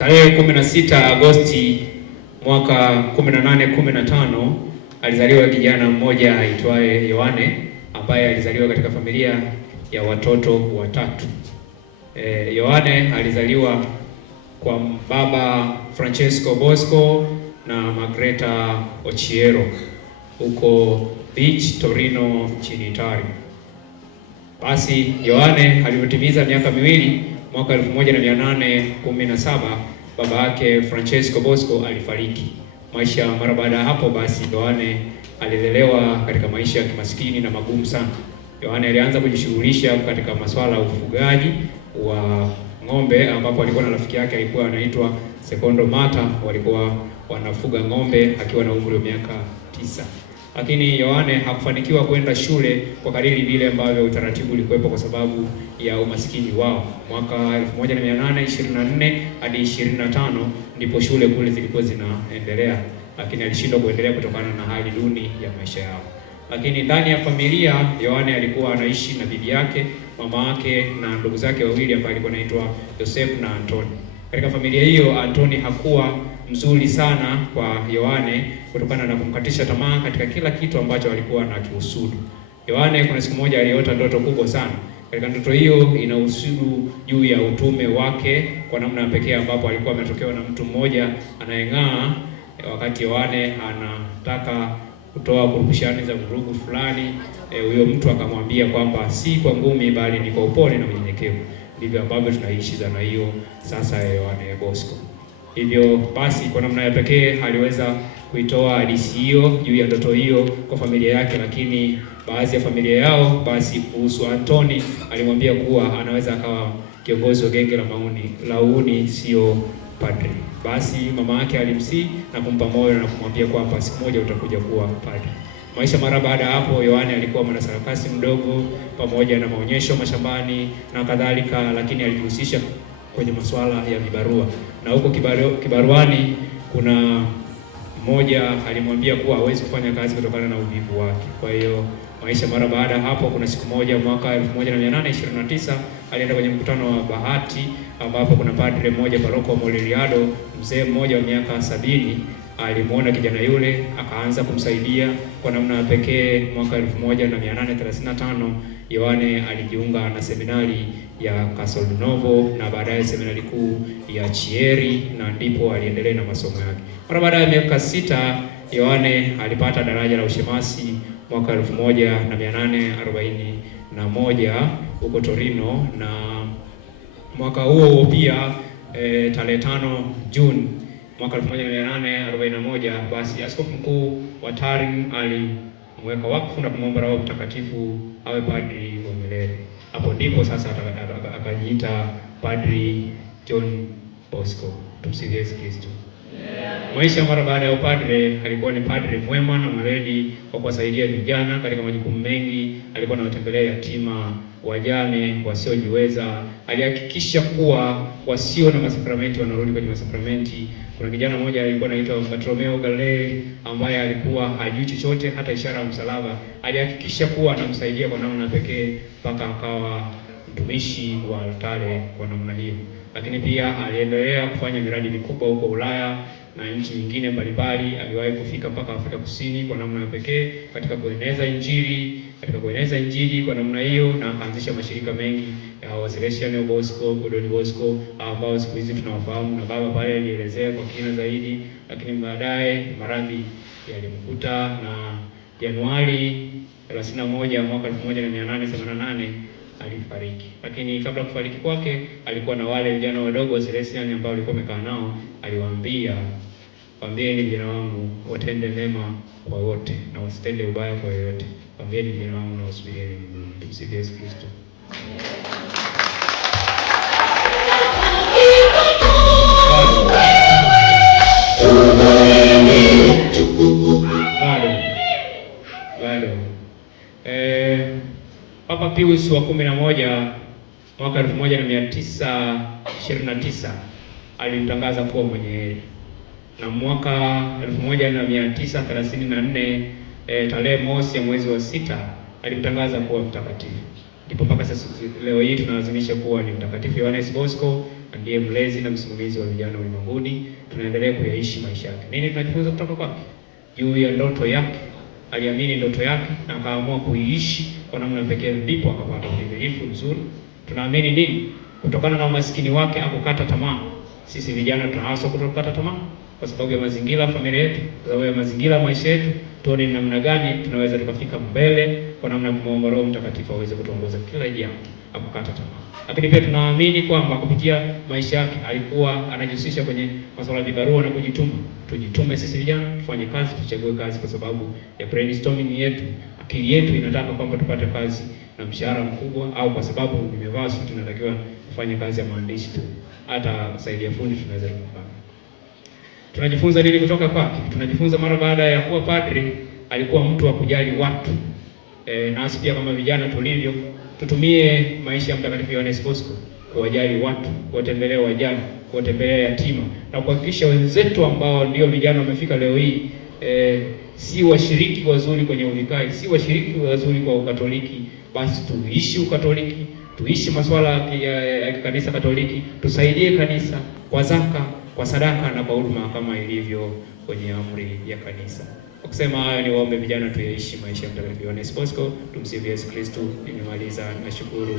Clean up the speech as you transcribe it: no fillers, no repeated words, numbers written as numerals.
Tarehe 16 Agosti mwaka 1815 alizaliwa kijana mmoja aitwaye Yohane ambaye alizaliwa katika familia ya watoto watatu. Yohane alizaliwa kwa baba Francesco Bosco na Margherita Ochiero huko Beach, Torino nchini Italia. Basi Yohane alipotimiza miaka miwili mwaka 1817 baba yake Francesco Bosco alifariki. Maisha mara baada ya hapo, basi Yohane alilelewa katika maisha ya kimaskini na magumu sana. Yohane alianza kujishughulisha katika masuala ya ufugaji wa ng'ombe, ambapo alikuwa na rafiki yake alikuwa anaitwa Secondo Mata, walikuwa wanafuga ng'ombe akiwa na umri wa miaka 9. Lakini Yohane hakufanikiwa kwenda shule kwa kadiri vile ambavyo utaratibu ulikuwepo kwa sababu ya umaskini wao. Mwaka 1824 hadi 25 ndipo shule kule zilikuwa zinaendelea, lakini alishindwa kuendelea kutokana na hali duni ya maisha yao. Lakini ndani ya familia, Yohane alikuwa anaishi na bibi yake, mama yake na ndugu zake wawili ambao alikuwa anaitwa Joseph na Antoni. Katika familia hiyo, Antoni hakuwa mzuri sana kwa Yohane kutokana na kumkatisha tamaa katika kila kitu ambacho alikuwa anakihusudu. Yohane kuna siku moja aliota ndoto kubwa sana. Katika ndoto hiyo inahusudu juu ya utume wake kwa namna pekee, ambapo alikuwa ametokewa na mtu mmoja anayeng'aa wakati Yohane anataka kutoa kurupushani za vurugu fulani. Huyo mtu akamwambia kwamba si kwa ngumi bali ni kwa upole na unyenyekevu. Ndivyo ambavyo tunaishi zana hiyo sasa ya Yohane Bosco. Hivyo basi kwa namna ya pekee aliweza kuitoa hadithi hiyo juu ya ndoto hiyo kwa familia yake, lakini baadhi ya familia yao basi kuhusu Antoni alimwambia kuwa anaweza akawa kiongozi wa genge la uhuni, sio padri. Basi mama yake alimsii na kumpa moyo na kumwambia kwamba siku moja utakuja kuwa padri. Maisha mara baada ya hapo, Yohane alikuwa mwanasarakasi mdogo pamoja na maonyesho mashambani na kadhalika, lakini alijihusisha kwenye masuala ya vibarua. Na huko kibaruani kuna mmoja alimwambia kuwa hawezi kufanya kazi kutokana na uvivu wake. Kwa hiyo maisha mara baada ya hapo, kuna siku moja mwaka 1829 alienda kwenye mkutano wa bahati, ambapo kuna padre mmoja paroko Moleriado, mzee mmoja wa miaka 70, alimuona kijana yule akaanza kumsaidia kwa namna ya pekee. Mwaka 1835 Yohane alijiunga na seminari ya Castelnuovo na baadaye seminari kuu ya Chieri, na ndipo aliendelea na masomo yake. Mara baada ya miaka 6 Yohane alipata daraja la ushemasi mwaka 1841 huko Torino, na mwaka huo pia tarehe 5 Juni mwaka 1841 basi askofu mkuu wa Turin alimweka wakfu na kumwomba Roho Mtakatifu awe padri wa milele. Hapo ndipo sasa akajiita Padri John Bosco. Tumsifu Yesu Kristo. Maisha mara baada ya upadre, alikuwa ni padre mwema na mweledi kwa kuwasaidia vijana katika majukumu mengi. Alikuwa anawatembelea yatima, wajane, wasiojiweza. Alihakikisha kuwa wasio na masakramenti wanarudi kwenye masakramenti. Kuna kijana mmoja alikuwa anaitwa Bartolomeo Galilei ambaye alikuwa hajui chochote hata ishara ya msalaba. Alihakikisha kuwa anamsaidia kwa namna pekee mpaka akawa mtumishi wa altare kwa namna hiyo. Lakini pia aliendelea kufanya miradi mikubwa huko Ulaya na nchi nyingine mbalimbali. Aliwahi kufika mpaka Afrika Kusini kwa namna pekee katika kueneza injili kwa namna hiyo, na akaanzisha mashirika mengi ya Wasalesian Bosco, Don Bosco ambao siku hizi tunawafahamu, na baba pale alielezea kwa kina zaidi. Lakini baadaye maradhi yalimkuta na Januari 31 mwaka 1888 alifariki. Lakini kabla kufariki kwake, alikuwa na wale vijana wadogo wa Salesian ambao walikuwa wamekaa nao. Aliwaambia, "Waambieni vijana wangu watende mema kwa wote na wasitende ubaya kwa yoyote. Waambieni vijana wangu na wasubirieni mbinguni." Tumsifu Yesu Kristo. Papa Pius wa 11 mwaka 1929 alimtangaza kuwa mwenye heri, na mwaka 1934 tarehe mosi ya mwezi wa 6 alimtangaza kuwa mtakatifu. Ndipo mpaka sasa leo hii tunaadhimisha kuwa ni Mtakatifu Yohane Bosco ndiye mlezi na msimamizi wa vijana ulimwenguni. Tunaendelea kuyaishi maisha yake. Nini tunajifunza kutoka kwake? Juu ya ndoto yake. Aliamini ndoto yake na akaamua kuiishi kwa namna pekee, ndipo akapata udhibitifu mzuri. Tunaamini nini? Kutokana na umaskini wake akukata tamaa. Sisi vijana tunahaswa kutokata tamaa kwa sababu ya mazingira ya familia yetu, kwa sababu ya mazingira ya maisha yetu. Tuone namna gani tunaweza tukafika mbele kwa namna ya Roho Mtakatifu aweze kutuongoza kila jambo, akukata tamaa. Lakini pia tunaamini kwamba kupitia maisha yake alikuwa anajihusisha kwenye masuala ya vibarua na kujituma. Tujitume sisi vijana, tufanye kazi, tuchague kazi kwa sababu ya brainstorming yetu. Akili yetu inataka kwamba tupate kazi na mshahara mkubwa, au kwa sababu nimevaa suti tunatakiwa kufanya kazi ya maandishi tu. Hata saidia fundi tunaweza kufanya. Tunajifunza nini kutoka kwake? Tunajifunza mara baada ya kuwa padri alikuwa mtu wa kujali watu. Nasi pia kama vijana tulivyo, tutumie maisha ya Mtakatifu Yohane Bosco kuwajali watu, kuwatembelea wajane, kuwatembelea yatima na kuhakikisha wenzetu ambao ndio vijana wamefika leo hii si washiriki wazuri kwenye uvikai, si washiriki wazuri kwa Ukatoliki, basi tuishi Ukatoliki, tuishi masuala ya kanisa Katoliki, tusaidie kanisa kwa zaka, kwa sadaka na kwa huduma kama ilivyo kwenye amri ya kanisa. Kwa kusema hayo, ni waombe vijana tuyaishi maisha ya Mtakatifu Yohane Bosco. Tumsifu Yesu Kristo. Nimemaliza, nashukuru.